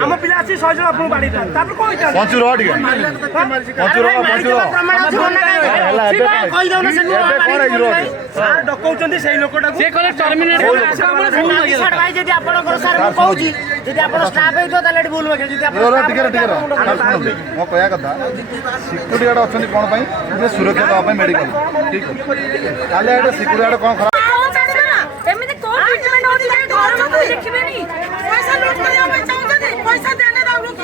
आम पिला अच्छी 100 जन आपको बाड़ी पहुँचू रह टे पहुँचू रह डकौଛନ୍ତି ସେଇ ଲୋକଟାକୁ ସେ କହିଲେ ଟର୍ମିନେଟ୍ ଭାଇ ଯଦି ଆପଣଙ୍କର ସାର୍ ମୁଁ କହୁଛି ଯଦି ଆପଣ ଷ୍ଟାଫ୍ ହେଇଥିବ ତାହେଲେ ଏଠି ଭୁଲ ମାଗିବ ଯଦି ଆପଣ ଟିକେ ମୋ କହିବା କଥା ସିକ୍ୟୁରିଟି ଗାର୍ଡ ଅଛନ୍ତି କ'ଣ ପାଇଁ ସୁରକ୍ଷା ଦେବା ପାଇଁ ମେଡିକାଲ ଠିକ୍ ଅଛି ତାହେଲେ ଏଇଟା ସିକ୍ୟୁରିଟି ଗାର୍ଡ କ'ଣ ଖରାପ ଏମିତି କୋଉ ଟ୍ରିଟମେଣ୍ଟ ହଉଛି ଯେ ଘର ଲୋକ ଦେଖିବେନି ପଇସା ଲୁଟ କରିବା ପାଇଁ ଚାହୁଁଛନ୍ତି ପଇସା ଦେଲେ ତାକୁ ଲୋକ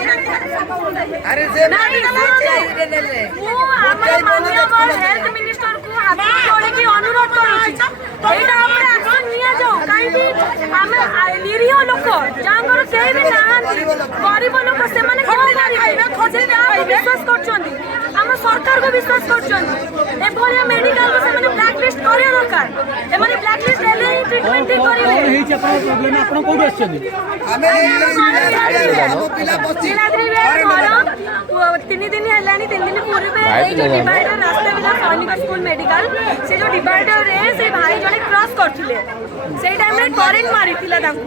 ଆରେ ସେ ମୁଁ ଆମର ମାନନୀୟ ହେଲ୍ଥ ମିନିଷ୍ଟରକୁ ହାତ ଯୋଡ଼ିକି ଅନୁରୋଧ କରୁଛି ଏଇଟା ଆମର ଆକ୍ସନ ନିଆଯାଉ କାହିଁକି ଆମେ ନିରୀହ ଲୋକ ଯାହାଙ୍କର କେହି ବି ନାହାନ୍ତି ଗରିବ ଲୋକ ସେମାନେ କ'ଣ କରିବେ ଖୋଜି ବିଶ୍ୱାସ କରୁଛନ୍ତି ଆମ ସରକାରକୁ ବିଶ୍ୱାସ କରୁଛନ୍ତି ଏଭଳିଆ ମେଡିକାଲକୁ ସେମାନେ ବ୍ଲାକ୍ ଲିଷ୍ଟ କରିବା ଦରକାର ଏମାନେ ବ୍ଲାକ୍ ଲିଷ୍ଟ ହେଲେ ହିଁ ଟ୍ରିଟମେଣ୍ଟ ଠିକ୍ କରିବେ ହେଇଛି ଆପଣଙ୍କ ପ୍ରୋବ୍ଲେମ ଆପଣ କୋଉଠୁ ଆସିଛନ୍ତି तीन दिन है 3 दिन पूर्व जो डिवाइडर रास्ता बिना सैनिक स्कूल मेडिकल से जो डिवाइडर रे से भाई जने क्रॉस करथिले से टाइम रे करेंट मारिथिला तांकू